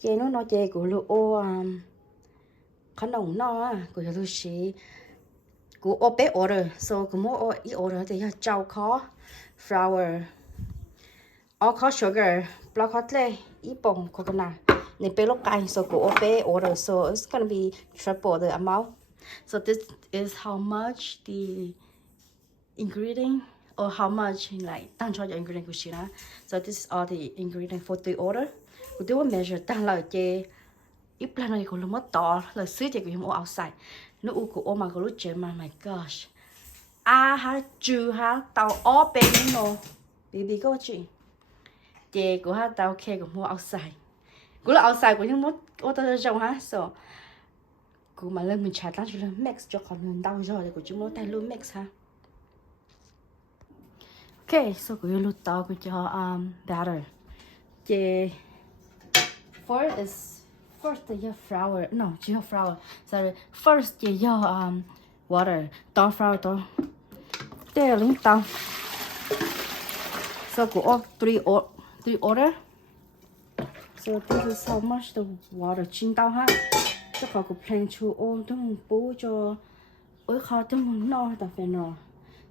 chị nó chị của lũ ô khăn nồng nó của lũ xí của ô bé order so của mỗi ô ý order thì chào khó flour all khó sugar block hot lệ ý bông coconut nên bé lúc cái so của ô bé order so it's gonna be triple the amount so this is how much the ingredient or how much like tăng cho ingredient của chị đó so this is all the ingredient for the order của tôi measure tăng là chị ít lần này của nó mất to là xứ chị của em ô outside nó u của ô mà của lúc chị mà my gosh ha chú ha tàu ó bên nó baby có chị của ha tàu kê của mua outside của là outside của những mốt ô tao trong ha so của mà lên mình trả tăng cho lên mix cho còn mình đau rồi của chúng nó tay luôn mix ha. Okay, so của lúc tao của cho batter chị first the flour no chỉ flour sorry first chị cho water tao flour tao để lên tao so của three order so this is how much the water chín tao ha cho họ cũng plan chu ô tôi bố cho ối khó tôi muốn no ta phải no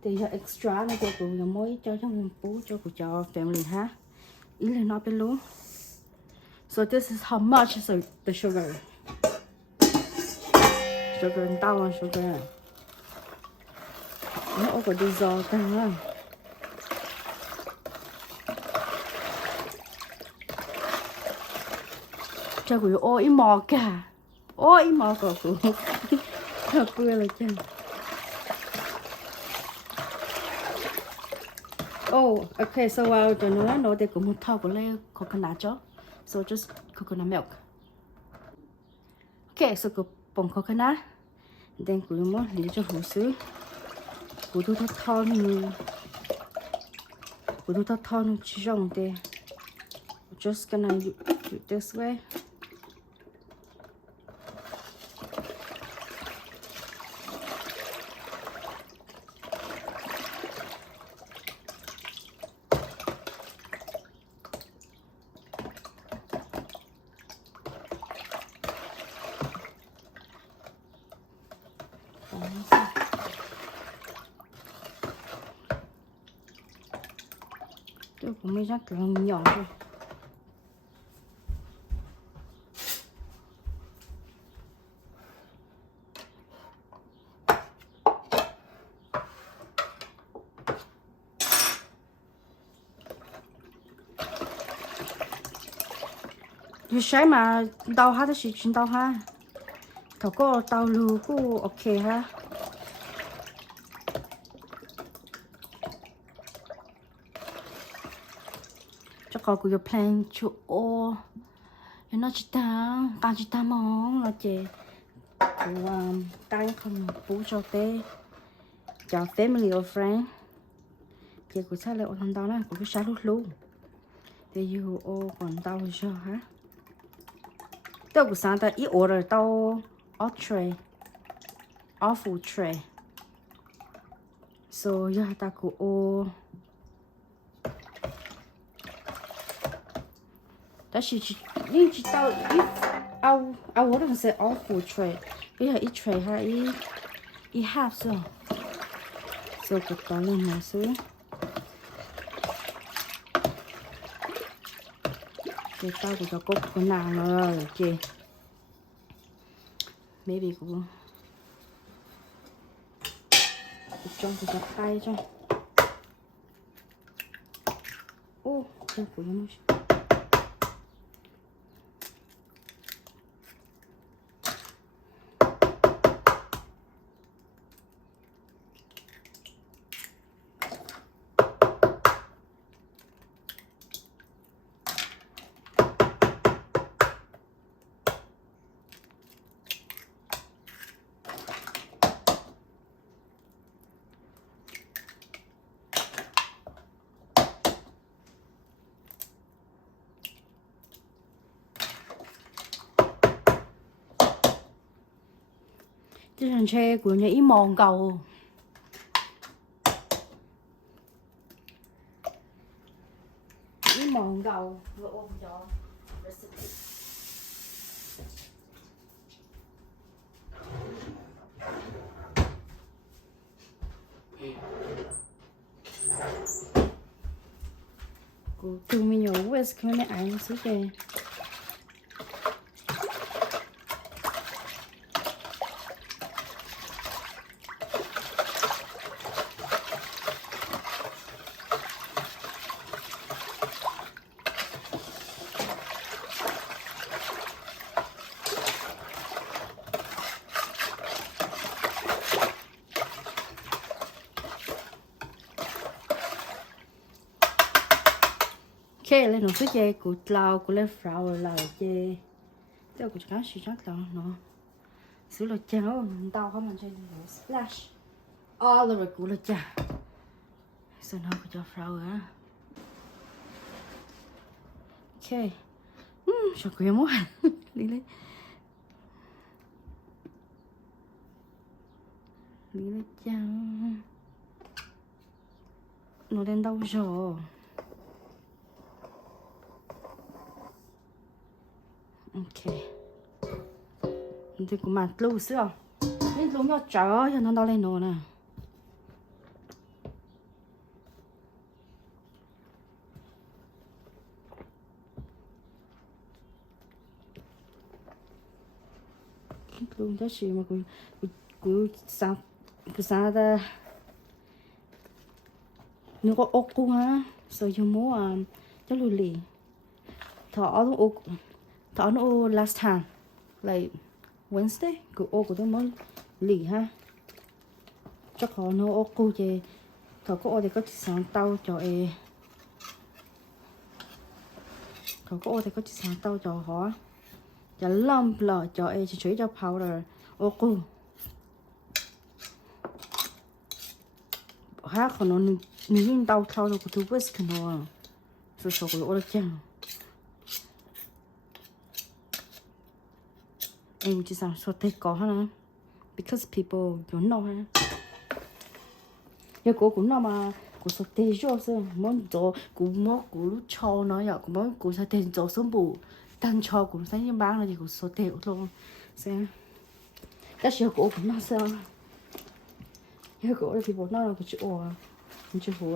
thì cho extra nó của mỗi cho bố cho của cho family ha ý là nó bên luôn. So this is how much is the sugar. Sugar down sugar. Nó có đi giò tăng á. Cho của ô ít mò cả. Ô ít mò cả của. Thật bươi là chân. Oh, okay, so cho nó để cũng một thau của lê coconut cho. So just coconut milk. Okay, so go bông coconut. Then cô muốn lấy cho hủ sứ. Cô thu thon chỉ rong đây. Just gonna do this way. Tôi cũng mới rắc lòng nhỏ thôi. Thì sáng mà đau ha, thì chỉ chuyện đau ha. Thầu có đau lù cũng ok ha. Cho có của plan chu ô nó chỉ ta mong là chị của tay không bố cho té cho family or friend chị của sao lại ở thằng đó này của cái sao luôn thì yêu ô còn tao cho hả tao của sáng ta ít order tao off tray awful tray so giờ ta của ô但是你知道我那个是 awful tray， 因为一 tray 哈一 half 所以个当然嘛是，这到个个难了，这 maybe 个装个开着，哦，这不用。Cái thằng xe của nhà ý mòn cầu ý mòn cầu vừa ôm cho recipe từ mình nhớ West cái này anh xí kì cái lên nó cứ chơi của lao của lên flower là chơi cái của cá chỉ chắc tao nó xíu là cháo tao không ăn chơi splash all over của là chả sao nó có cho flower á okay sao quên mất đi lấy cháo nó đến đâu rồi ok thì cũng mà lâu xưa nên lúc nó chở cho nó đâu lên nó nè luôn đó chị mà cứ sao ta nếu có ốc cũng ha rồi dùng mua cho lùi lì thọ nó last time like Wednesday cứ ốc của tôi mới lì ha chắc họ nó ốc cô chứ thọ có ốc thì có chỉ sáng tao cho thọ có ốc thì có chỉ sáng tao cho họ cho lump lọ cho chỉ chuối cho powder ốc cô ha còn nó nhìn đau thao rồi của tôi whisk nó rồi số của nó chăng em chỉ sang số thế có ha because people don't know ha giờ cô cũng nó mà cô số thế cho sao muốn cho cũng muốn cô lúc cho nó giờ cũng muốn cô sẽ tiền cho số bù tan cho cũng sẽ như bán là gì cô số thế luôn xem cái sự cô cũng nó sao giờ cô là people nó là cái chỗ không chưa phù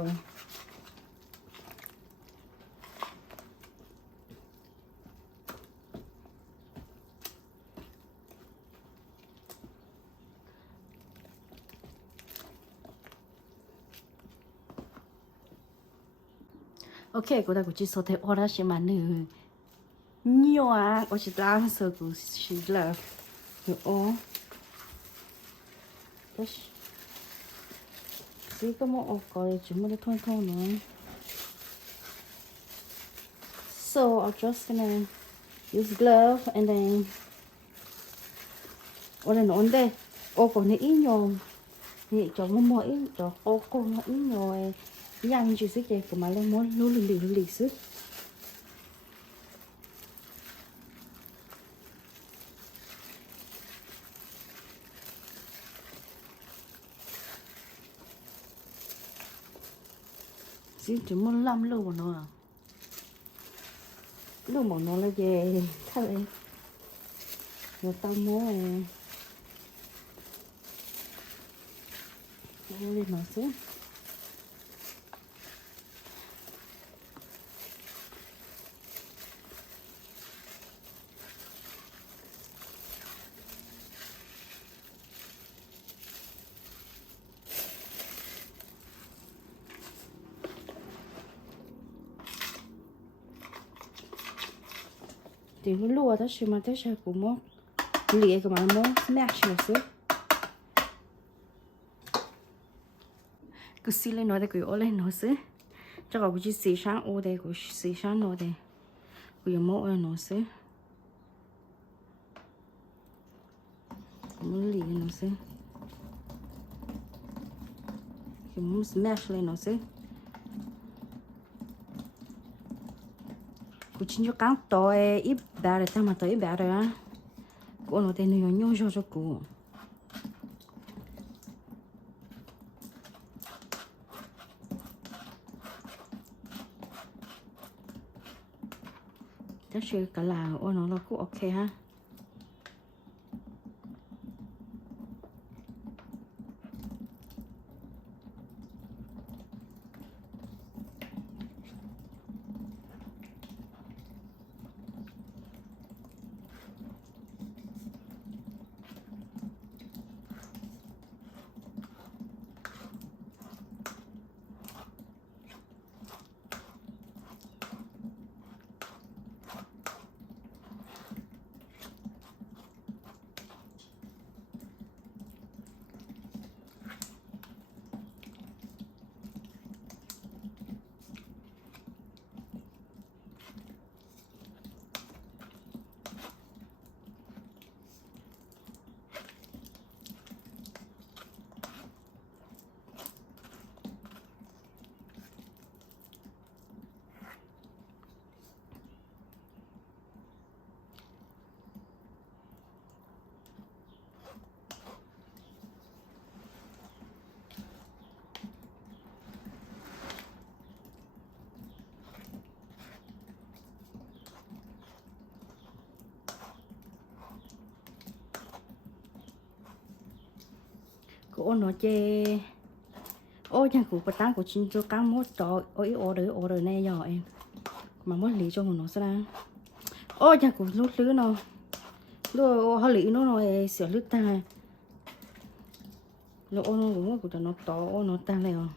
ok cô ta cũng chỉ số thế ora chỉ mà nữ nhiều à cô chỉ làm sơ cô chỉ là nhiều ô chỉ có một ô coi chỉ một cái thôn thôn nữa so I'm just gonna use glove and then ora nó ổn đây ô còn này ít nhiều thì cho một mỗi cho ô cô nó ít nhiều yang chỉ sức của mà lên muốn lú lì sức chỉ muốn làm lâu mà nó lâu mà nó là về thay em người ta muốn lên nó xíu thì nó lùa đó chứ mà thế sao cũng muốn lìa cái mà muốn smash nó xíu cứ xí lên nó để cứ ô lên nó xíu chắc là cứ chỉ xí sáng ô đây cứ xí sáng nó đây cứ dùng mẫu lên nó xíu muốn lìa nó xíu cứ muốn smash lên nó xíu cô chính cho cán tôi ít bẻ rồi ta mà tới bẻ rồi á cô nó tên nó nhô cho cô chắc chưa cả là ô nó là cũng ok ha cô nó chơi ô nhà của tang của chính cho cá mốt cho ôi order này nhỏ em mà mất lý cho nó sao ô nhà của lúc lứa nó rồi họ lý nó rồi sửa lứa ta nó ô nó đúng của nó to ô nó ta này à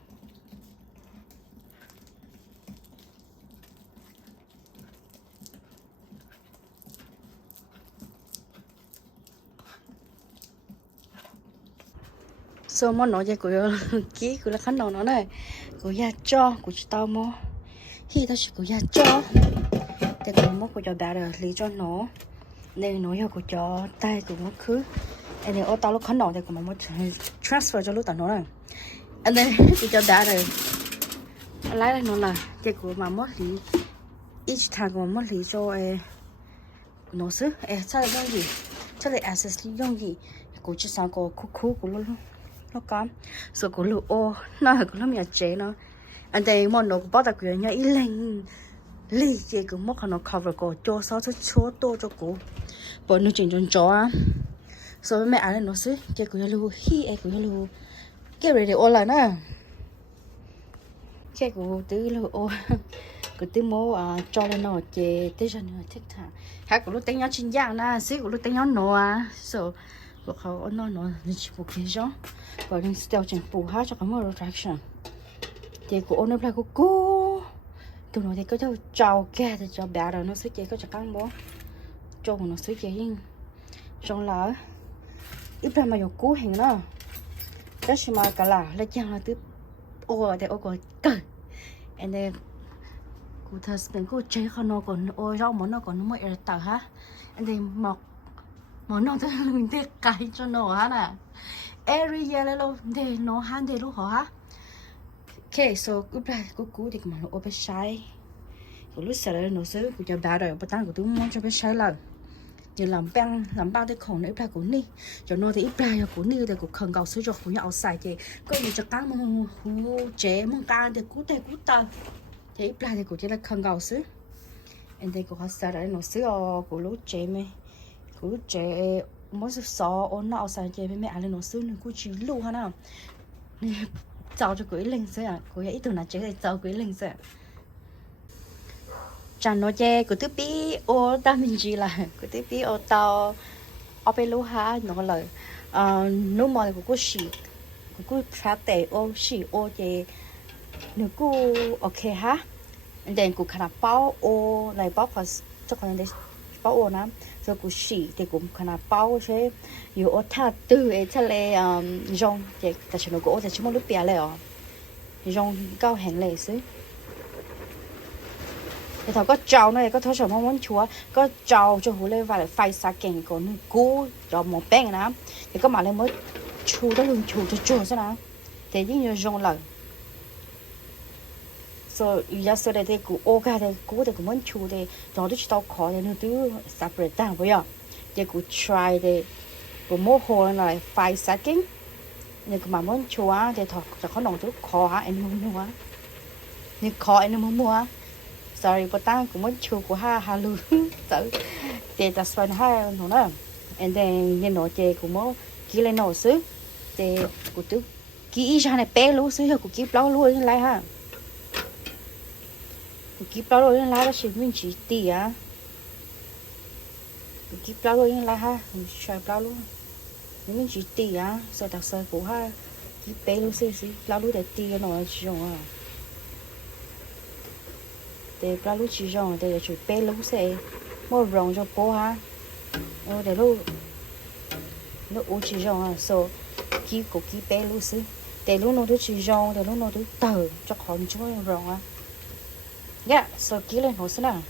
so món nói của ký của là khán đầu nó này của gia cho của chị tao mua khi tao chỉ của gia cho thì của mốt của cho bà rồi lý cho nó nên nói của cho tay của nó cứ anh này ô tao lúc khán đầu thì của mà mốt transfer cho lúc tao nó này anh này của cho bà rồi lấy lại nó là thì của mà mốt lý each time của mốt lý cho nó xứ sao lại dùng gì sao lại access dùng gì của chị sao của khu của luôn nó có số của lũ ô nó là của nó nhà chế nó anh đây món nó bắt được quyền nhà ít lên lì cái của món nó cover của cho sao cho chúa tô cho cô bọn nó chỉnh chọn á số mẹ ăn nó xí cái của lũ hi của lũ cái này để ô lại nè cái của tứ lũ ô của tứ mô cho lên nó chế tứ cho nó thích thà hai của lũ tính nhau chín dạng na xí của lũ tính nhau nó số của họ nó chỉ một cái giống và đang style chẳng phù hợp cho cái mode attraction thì của nó là của cô tụi nó thì có cho trâu kè thì cho bé rồi nó sẽ chơi có cho căng bó cho nó sẽ chơi trong lá ít ra mà dùng cú hình nó đó là mà cả là lấy chăng là từ ô để ô còn cởi and then cụ thật mình cô chơi con nó còn ôi rau món nó còn nó mới tờ ha and then mọc món nó thật là mình tiếc cái cho nó ha nè area lên luôn để nó han để lúc hả okay so good lại cú thì mà nó open sai của lúc sau nó sẽ của cho bà rồi bắt đầu của tôi muốn cho bé sai lần như làm bao cái khổng này của ni cho nó thì ít ra của ni thì của khẩn cầu sử dụng của nhau xài thì có gì cho cá mông hú chế mông cá thì cú tờ thì ít ra thì của chỉ là khẩn cầu sử anh đây của họ xài đấy nó sử của lúc chế mày của lúc chế mỗi sự so ôn nó xài chế với mẹ lên nó sử nó của chỉ lưu ha nào cháu cho quý linh sẽ à cô ấy từ nào chế thì cháu quý linh sẽ chẳng nói chê của thứ bí ô ta mình chỉ là của thứ bí ô tao ở bên lúa ha nó lời nếu mà của cô xì của cô phát tệ ô xì ô chê nếu cô ok ha then của khả năng bao ô lại bao phải cho con để bao ô nè rồi của xì thì cũng khả năng bao chứ nhiều ô thà từ ấy cho lại rong chê ta chỉ nói của ô thì chỉ một lúc bia lại à rong cao hẹn lệ xí thì thằng có trâu này có thấu sở mong muốn chúa có trâu cho hú lên và lại phai xa kèn của nó cú cho một bèn nè thì có mà lên mới chú đó luôn chú cho chúa sao nào thì những người rong lời so giờ sau đây thì cú ok thì cú thì cũng muốn chú thì nó chỉ tao khó thì nó cứ separate down bây giờ thì cú try thì cú mua hồ lại phai xa kèn nhưng mà muốn chúa thì thật cho có nồng thứ khó hả em không mua nhưng khó em không mua sorry but tao cũng muốn chụp của ha lu tự để ta xoay ha nó nữa and then như nó chơi cũng muốn kỹ lên nó xứ để của tôi kỹ ra này bé lú xứ của kỹ bao luôn lại ha của kỹ bao luôn lại đó chỉ mình chỉ tì á của kỹ bao luôn lại ha mình xoay bao luôn mình chỉ tì á rồi đặc sơ của ha kỹ bé lú xứ bao luôn để tì nó chỉ dùng à để ra lúc chỉ rong để chụp bé lúc sẽ mua rong cho bố ha để lúc u chỉ rong à so kí của kí bé lúc xí để lúc nó tôi chỉ rong để lúc nó tôi tờ cho khỏi chúng rong à yeah so kí lên hồ xí nào